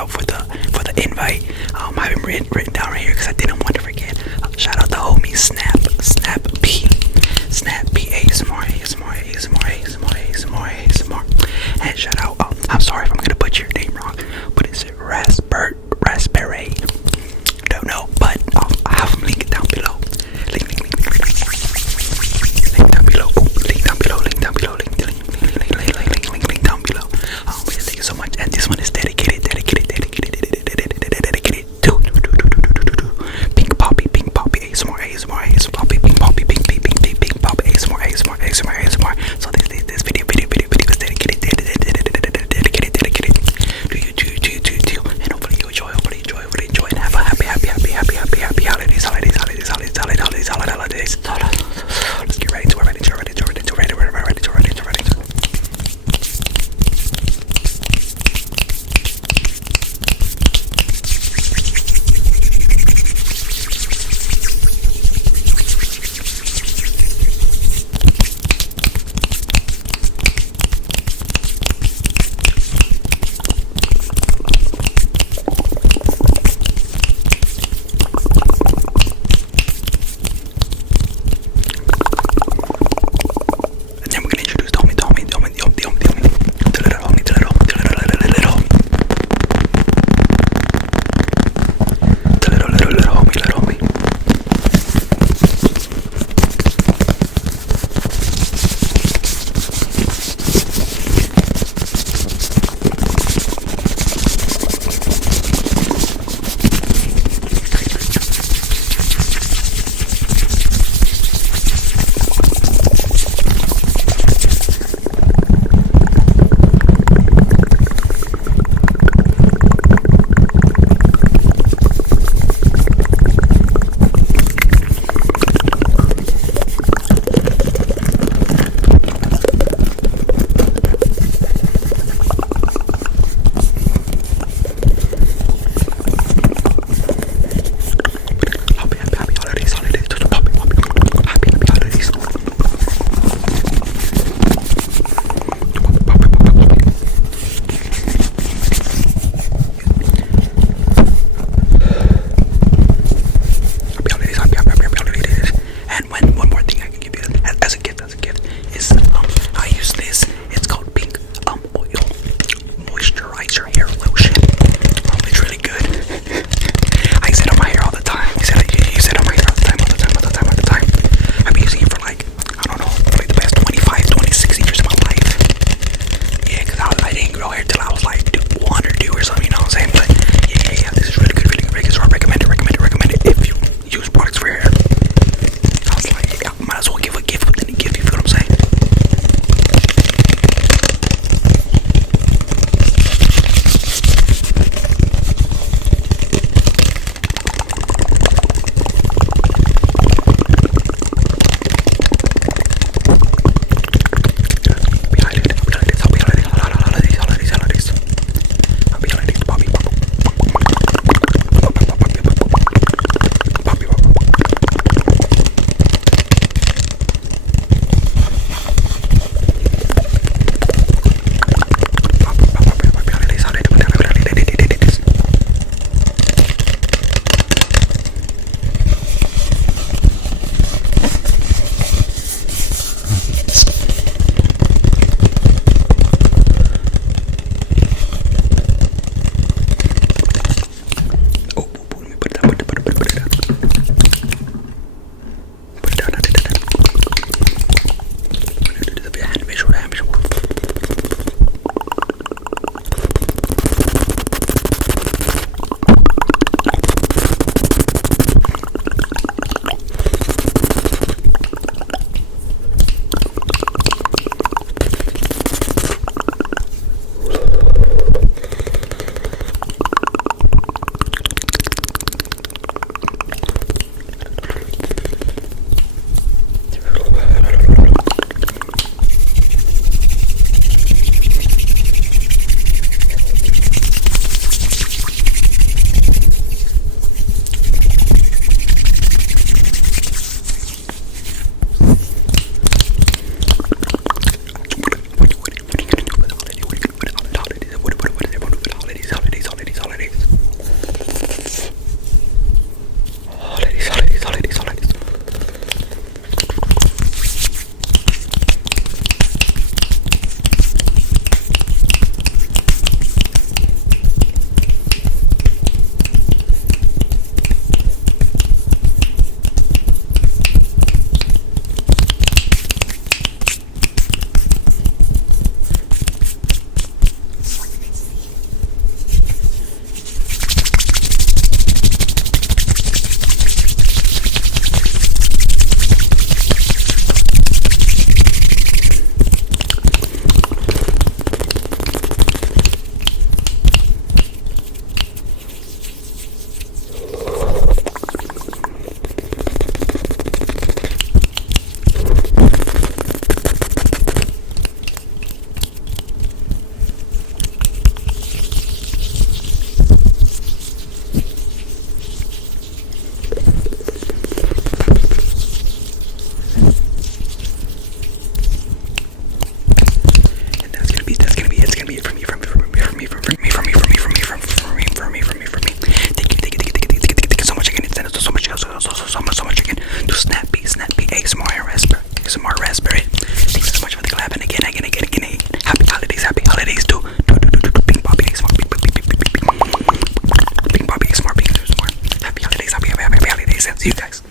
out for the invite. I have him written down right here because I didn't want to forget. Shout out the homie Snap P ASMR ASMR ASMR ASMR ASMR ASMR. And shout out. I'm sorry if I'm gonna butcher your name wrong, but is it Raspberry? Don't know, but I have him link it down below. Link down below. Link down below. Link down below. Link down below. Thank you so much. And this one is dedicated to Pink Poppy ASMR Pink Poppy ASMR. So this video is dedicated See you guys.